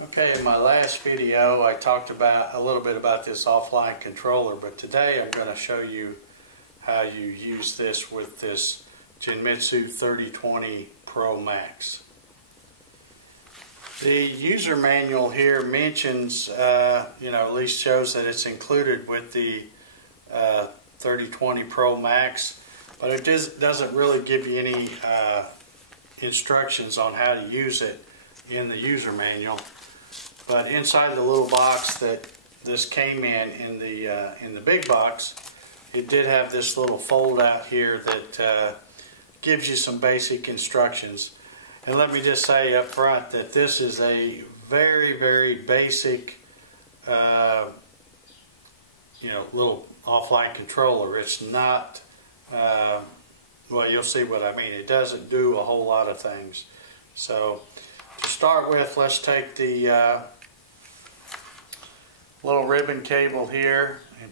Okay, in my last video I talked about a little bit about this offline controller, but today I'm going to show you how you use this with this Genmitsu 3020 Pro Max. The user manual here mentions, at least shows that it's included with the 3020 Pro Max, but it doesn't really give you any instructions on how to use it in the user manual. But inside the little box that this came in the big box, it did have this little fold out here that gives you some basic instructions. And let me just say up front that this is a very, very basic, little offline controller. It's not, well, you'll see what I mean. It doesn't do a whole lot of things. So to start with, let's take the little ribbon cable here and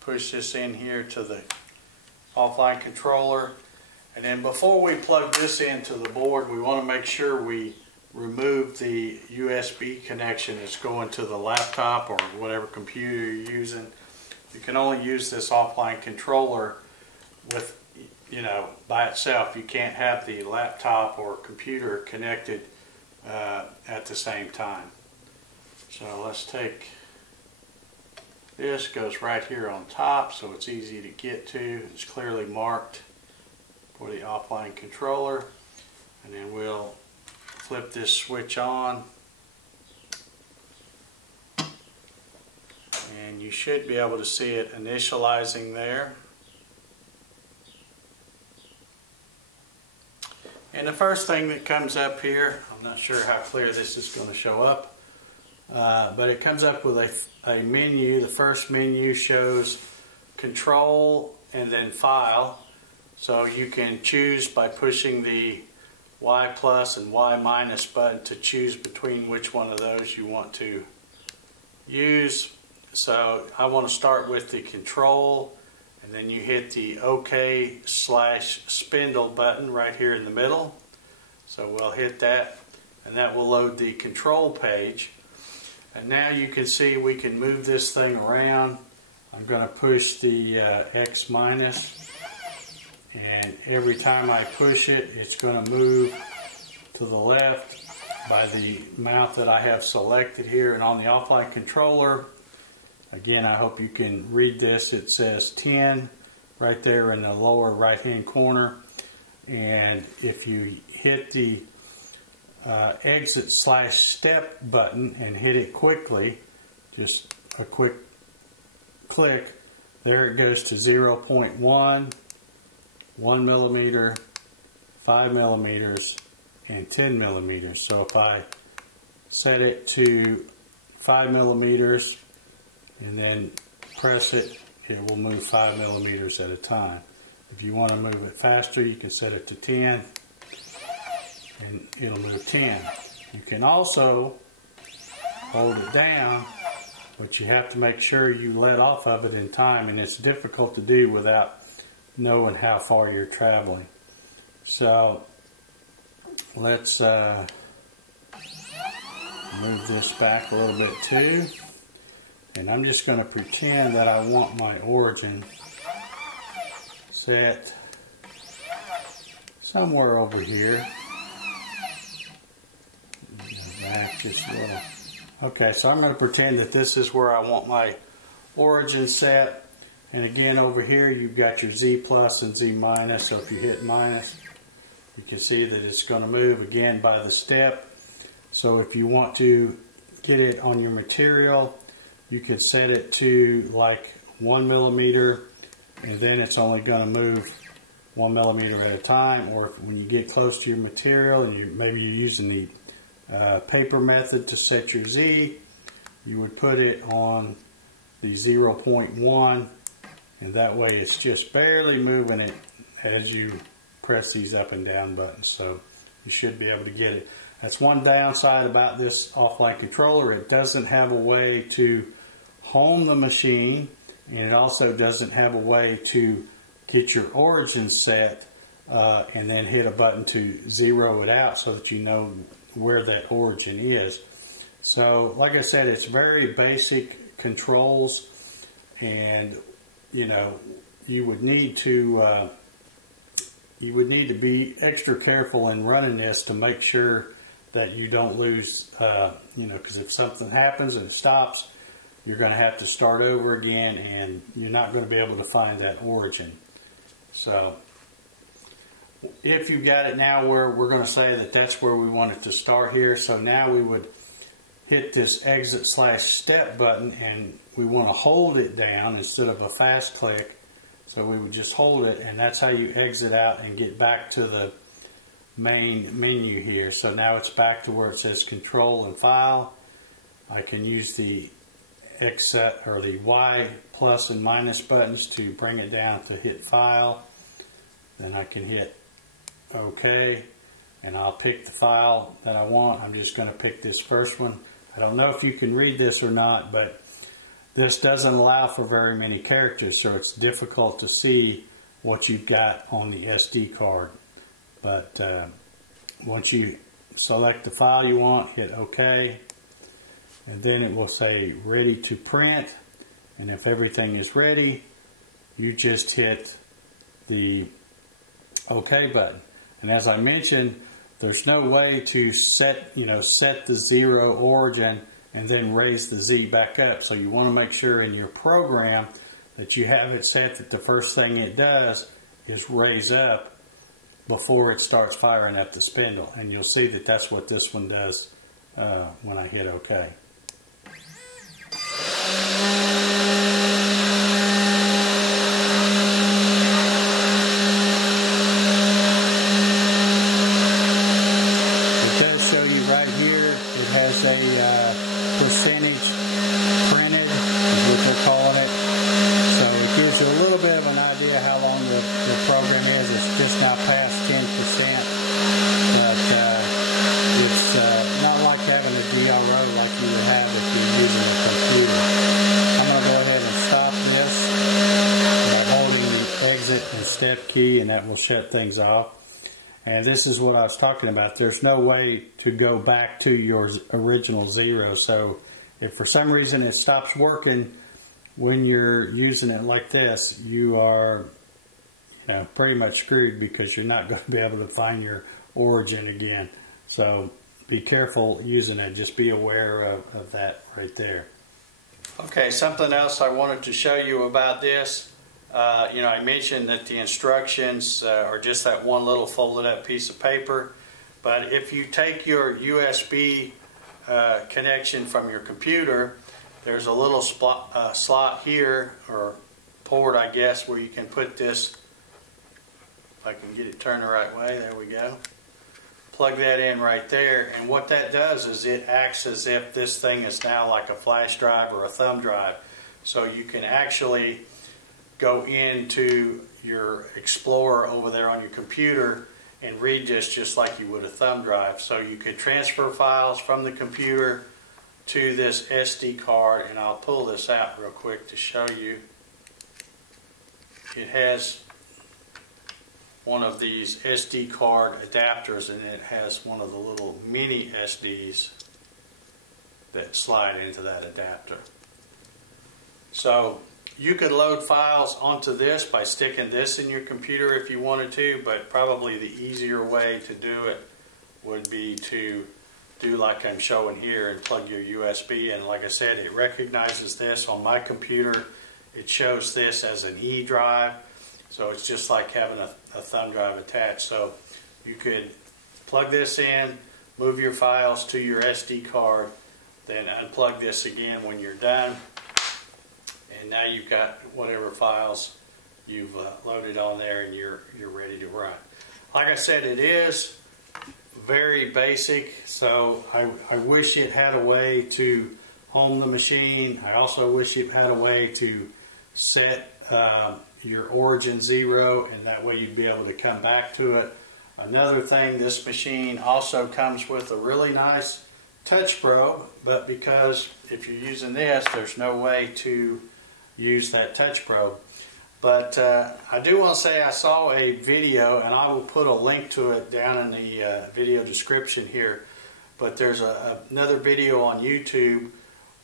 push this in here to the offline controller. And then before we plug this into the board, we want to make sure we remove the USB connection that's going to the laptop or whatever computer you're using. You can only use this offline controller with, by itself. You can't have the laptop or computer connected at the same time. So let's take this, goes right here on top, so it's easy to get to. It's clearly marked for the offline controller. And then we'll flip this switch on. And you should be able to see it initializing there. And the first thing that comes up here, I'm not sure how clear this is going to show up, but it comes up with a menu. The first menu shows control and then file. So you can choose by pushing the Y plus and Y minus button to choose between which one of those you want to use. So I want to start with the control, and then you hit the OK/spindle button right here in the middle. So we'll hit that, and that will load the control page. And now you can see we can move this thing around. I'm going to push the X minus, and every time I push it, it's going to move to the left by the amount that I have selected here. And on the offline controller, again, I hope you can read this, it says 10 right there in the lower right hand corner. And if you hit the exit/step button and hit it quickly, just a quick click, there it goes to 0.1, 1 millimeter, 5 millimeters, and 10 millimeters. So if I set it to 5 millimeters and then press it, it will move 5 millimeters at a time. If you want to move it faster, you can set it to 10 and it'll move 10. You can also hold it down, but you have to make sure you let off of it in time, and it's difficult to do without knowing how far you're traveling. So let's move this back a little bit too, and I'm just going to pretend that I want my origin set somewhere over here. Back just a little. Okay, so I'm going to pretend that this is where I want my origin set. And again, over here you've got your Z plus and Z minus. So if you hit minus, you can see that it's going to move again by the step. So if you want to get it on your material, you can set it to like 1 millimeter, and then it's only going to move 1 millimeter at a time. Or when you get close to your material and maybe you're using the paper method to set your Z, you would put it on the 0.1, and that way it's just barely moving it as you press these up and down buttons. So you should be able to get it. That's one downside about this offline controller. It doesn't have a way to home the machine, and it also doesn't have a way to get your origin set and then hit a button to zero it out so that you know where that origin is. So like I said, it's very basic controls, and you know, you would need to be extra careful in running this to make sure that you don't lose, you know, because if something happens and it stops, you're going to have to start over again, and you're not going to be able to find that origin. So if you got it now, where we're going to say that that's where we want it to start here. So now we would hit this exit/step button, and we want to hold it down instead of a fast click. So we would just hold it, and that's how you exit out and get back to the main menu here. So now it's back to where it says Control and File. I can use the X or the Y plus and minus buttons to bring it down to hit File. Then I can hit OK, and I'll pick the file that I want. I'm just going to pick this first one. I don't know if you can read this or not, but this doesn't allow for very many characters, so it's difficult to see what you've got on the SD card. But once you select the file you want, hit OK, and then it will say ready to print. And if everything is ready, you just hit the OK button. And as I mentioned, there's no way to set the 0 origin and then raise the Z back up. So you want to make sure in your program that you have it set that the first thing it does is raise up before it starts firing up the spindle. And you'll see that that's what this one does when I hit OK. Percentage printed is what they're calling it. So it gives you a little bit of an idea how long the program is. It's just now past 10%, but it's not like having a DRO like you would have if you're using a computer. I'm going to go ahead and stop this by holding the exit and step key, and that will shut things off. And this is what I was talking about. There's no way to go back to your original 0. So if for some reason it stops working when you're using it like this, you are, pretty much screwed, because you're not going to be able to find your origin again. So be careful using it. Just be aware of that right there. Okay, something else I wanted to show you about this. I mentioned that the instructions are just that one little folded up piece of paper, but if you take your USB connection from your computer, there's a little slot here, or port I guess, where you can put this, if I can get it turned the right way, there we go. Plug that in right there, and what that does is it acts as if this thing is now like a flash drive or a thumb drive. So you can actually go into your Explorer over there on your computer and read this just like you would a thumb drive. So you could transfer files from the computer to this SD card, and I'll pull this out real quick to show you. It has one of these SD card adapters, and it has one of the little mini SDs that slide into that adapter. So you could load files onto this by sticking this in your computer if you wanted to, but probably the easier way to do it would be to do like I'm showing here and plug your USB in. Like I said, it recognizes this on my computer. It shows this as an E drive, so it's just like having a thumb drive attached. So you could plug this in, move your files to your SD card, then unplug this again when you're done. And now you've got whatever files you've loaded on there, and you're ready to run. Like I said, it is very basic, so I wish it had a way to home the machine. I also wish it had a way to set your origin 0, and that way you'd be able to come back to it. Another thing, this machine also comes with a really nice touch probe, but because if you're using this, there's no way to use that touch probe. But I do want to say I saw a video, and I will put a link to it down in the video description here, but there's another video on YouTube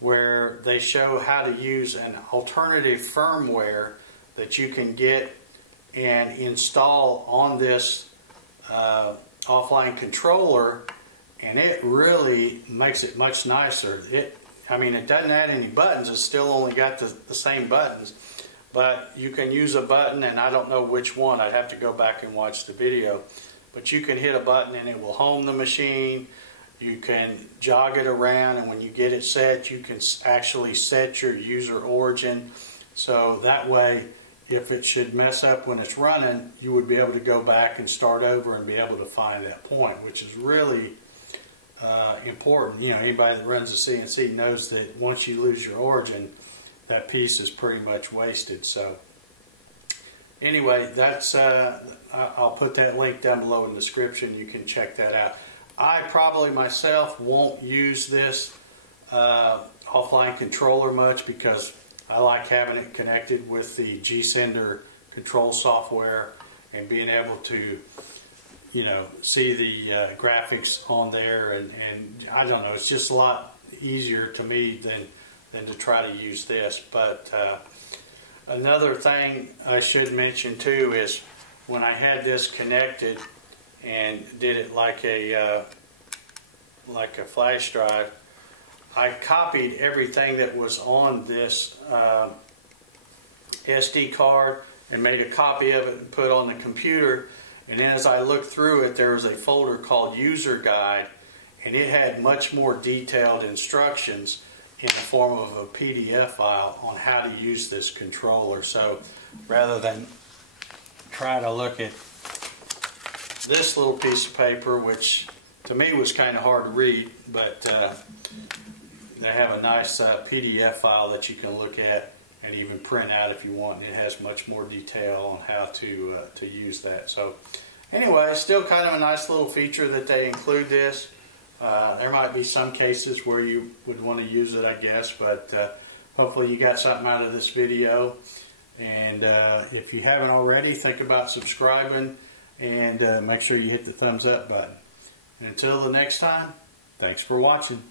where they show how to use an alternative firmware that you can get and install on this offline controller, and it really makes it much nicer. I mean, it doesn't add any buttons. It's still only got the same buttons, but you can use a button, and I don't know which one. I'd have to go back and watch the video. But you can hit a button and it will home the machine. You can jog it around, and when you get it set, you can actually set your user origin. So that way, if it should mess up when it's running, you would be able to go back and start over and be able to find that point, which is really important. You know, anybody that runs a CNC knows that once you lose your origin, that piece is pretty much wasted. So anyway, that's I'll put that link down below in the description. You can check that out. I probably myself won't use this offline controller much because I like having it connected with the G-Sender control software and being able to, you know, see the graphics on there, and I don't know, it's just a lot easier to me than to try to use this. But another thing I should mention too is when I had this connected and did it like a flash drive, I copied everything that was on this SD card and made a copy of it and put it on the computer. And then as I looked through it, there was a folder called User Guide, and it had much more detailed instructions in the form of a PDF file on how to use this controller. So rather than try to look at this little piece of paper, which to me was kind of hard to read, but they have a nice PDF file that you can look at and even print out if you want. It has much more detail on how to use that. So anyway, still kind of a nice little feature that they include this. There might be some cases where you would want to use it, I guess, but hopefully you got something out of this video. And if you haven't already, think about subscribing and make sure you hit the thumbs up button. And until the next time, thanks for watching.